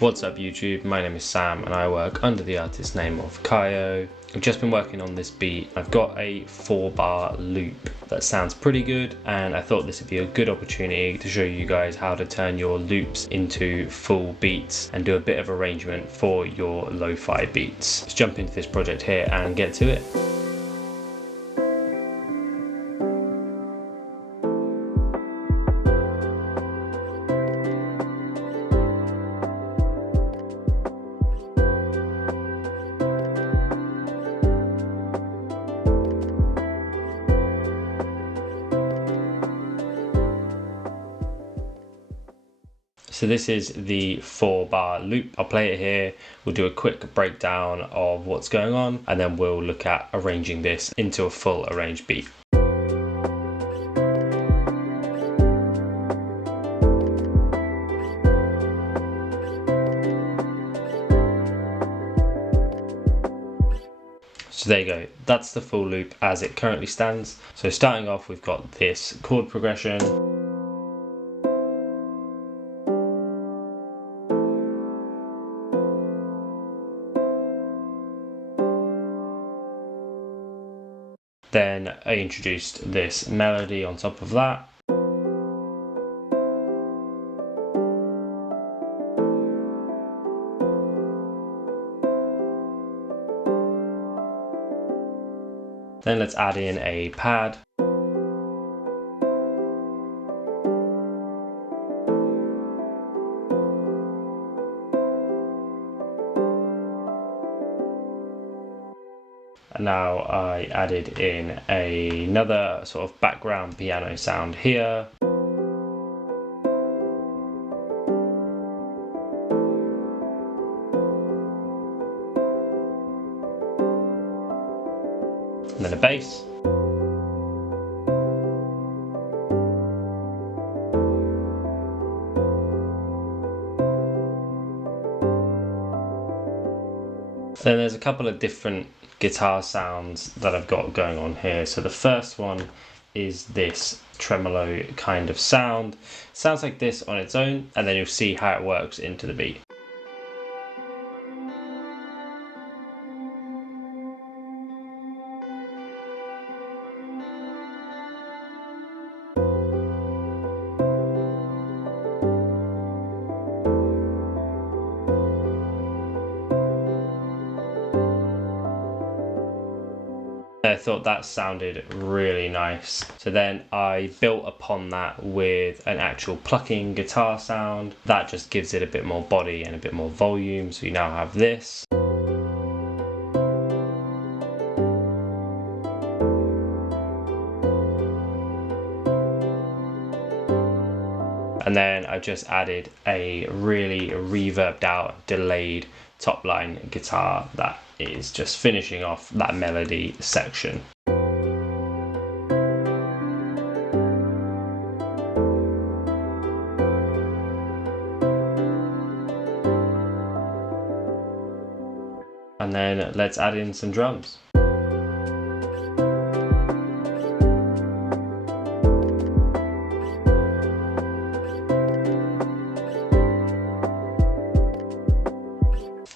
What's up YouTube, my name is Sam and I work under the artist name of Kayo. I've just been working on this beat. I've got a 4-bar loop that sounds pretty good and I thought this would be a good opportunity to show you guys how to turn your loops into full beats and do a bit of arrangement for your lo-fi beats. Let's jump into this project here and get to it. So this is the 4-bar loop. I'll play it here. We'll do a quick breakdown of what's going on and then we'll look at arranging this into a full arranged beat. So there you go, that's the full loop as it currently stands. So starting off, we've got this chord progression. Then I introduced this melody on top of that. Then let's add in a pad. And now I added in another sort of background piano sound here. And then a bass. Then there's a couple of different guitar sounds that I've got going on here. So the first one is this tremolo kind of sound. Sounds like this on its own, and then you'll see how it works into the beat. I thought that sounded really nice. So then I built upon that with an actual plucking guitar sound. That just gives it a bit more body and a bit more volume. So you now have this. And then I just added a really reverbed out, delayed top line guitar that is just finishing off that melody section. And then let's add in some drums.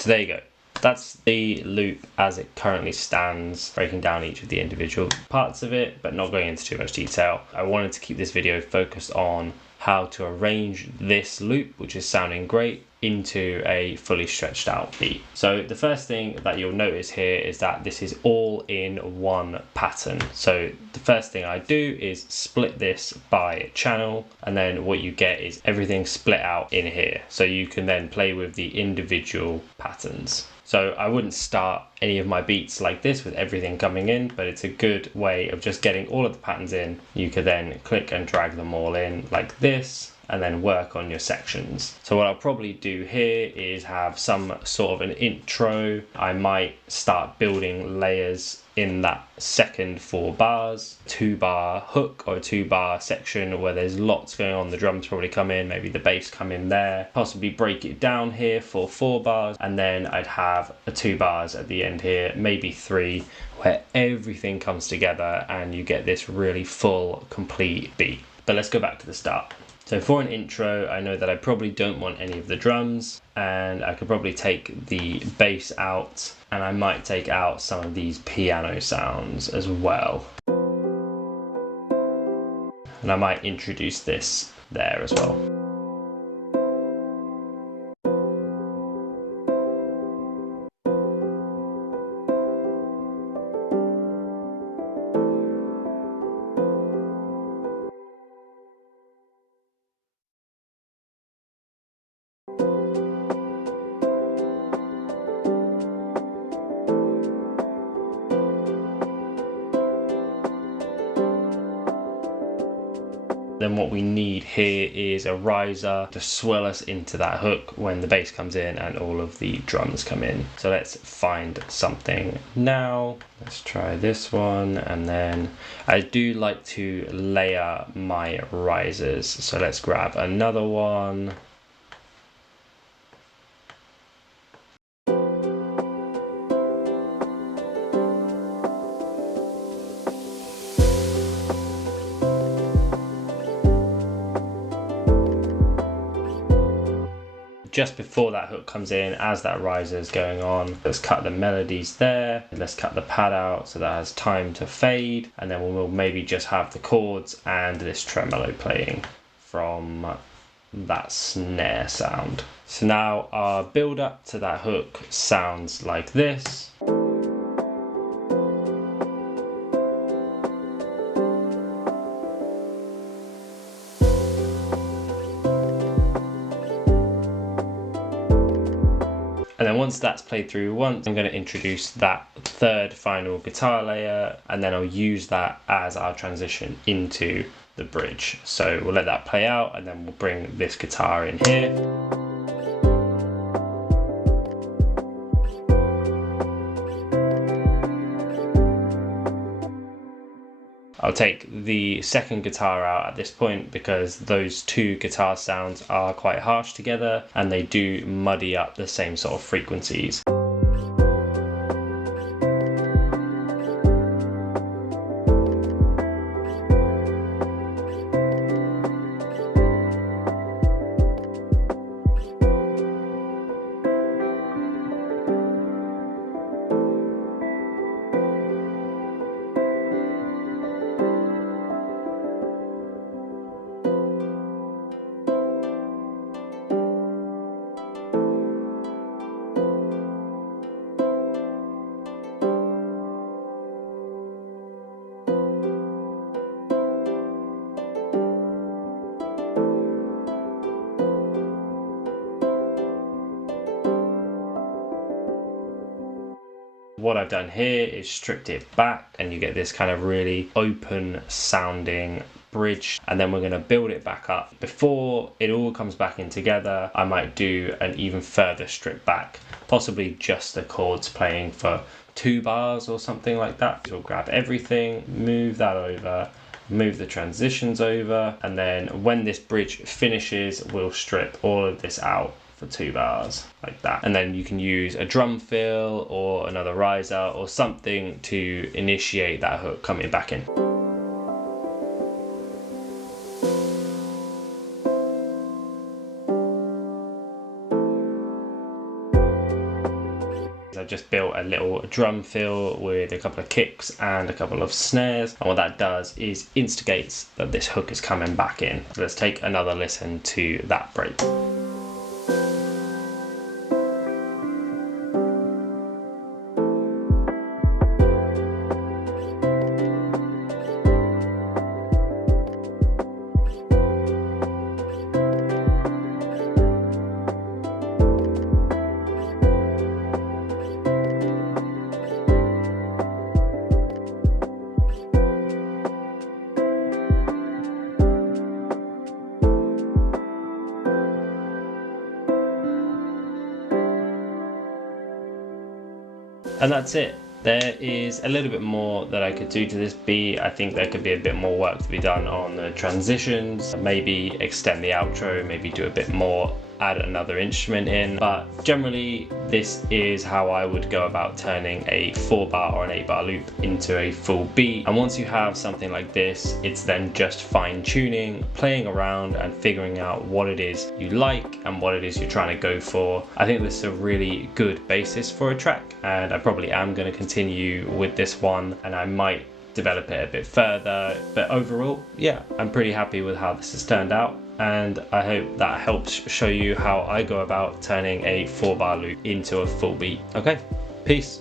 So there you go. That's the loop as it currently stands, breaking down each of the individual parts of it, but not going into too much detail. I wanted to keep this video focused on how to arrange this loop, which is sounding great, into a fully stretched out beat. So the first thing that you'll notice here is that this is all in one pattern. So the first thing I do is split this by channel, and then what you get is everything split out in here. So you can then play with the individual patterns. So I wouldn't start any of my beats like this with everything coming in, but it's a good way of just getting all of the patterns in. You could then click and drag them all in like this, and then work on your sections. So what I'll probably do here is have some sort of an intro. I might start building layers in that second 4 bars, 2-bar hook or a 2-bar section where there's lots going on. The drums probably come in, maybe the bass come in there, possibly break it down here for 4 bars, and then I'd have a 2 bars at the end here, maybe 3, where everything comes together and you get this really full, complete beat. But let's go back to the start. So for an intro, I know that I probably don't want any of the drums, and I could probably take the bass out, and I might take out some of these piano sounds as well. And I might introduce this there as well. Then what we need here is a riser to swell us into that hook when the bass comes in and all of the drums come in. So let's find something now. Let's try this one, and then I do like to layer my risers. So let's grab another one. Just before that hook comes in, as that riser is going on, let's cut the melodies there. Let's cut the pad out so that has time to fade, and then we'll maybe just have the chords and this tremolo playing from that snare sound. So now our build up to that hook sounds like this. And then once that's played through once, I'm going to introduce that third final guitar layer, and then I'll use that as our transition into the bridge. So we'll let that play out, and then we'll bring this guitar in here. I'll take the second guitar out at this point because those two guitar sounds are quite harsh together and they do muddy up the same sort of frequencies. What I've done here is stripped it back, and you get this kind of really open sounding bridge, and then we're going to build it back up. Before it all comes back in together, I might do an even further strip back, possibly just the chords playing for 2 bars or something like that. So we'll grab everything, move that over, move the transitions over, and then when this bridge finishes, we'll strip all of this out for 2 bars like that, and then you can use a drum fill or another riser or something to initiate that hook coming back in. I just built a little drum fill with a couple of kicks and a couple of snares, and what that does is instigates that this hook is coming back in. So let's take another listen to that break. And that's it. There is a little bit more that I could do to this beat. I think there could be a bit more work to be done on the transitions, maybe extend the outro, maybe do a bit more add another instrument in. But generally, this is how I would go about turning a 4-bar or an 8-bar loop into a full beat. And once you have something like this, it's then just fine tuning, playing around and figuring out what it is you like and what it is you're trying to go for. I think this is a really good basis for a track, and I probably am going to continue with this one, and I might develop it a bit further. But overall, yeah, I'm pretty happy with how this has turned out, and I hope that helps show you how I go about turning a 4-bar loop into a full beat. Okay, peace.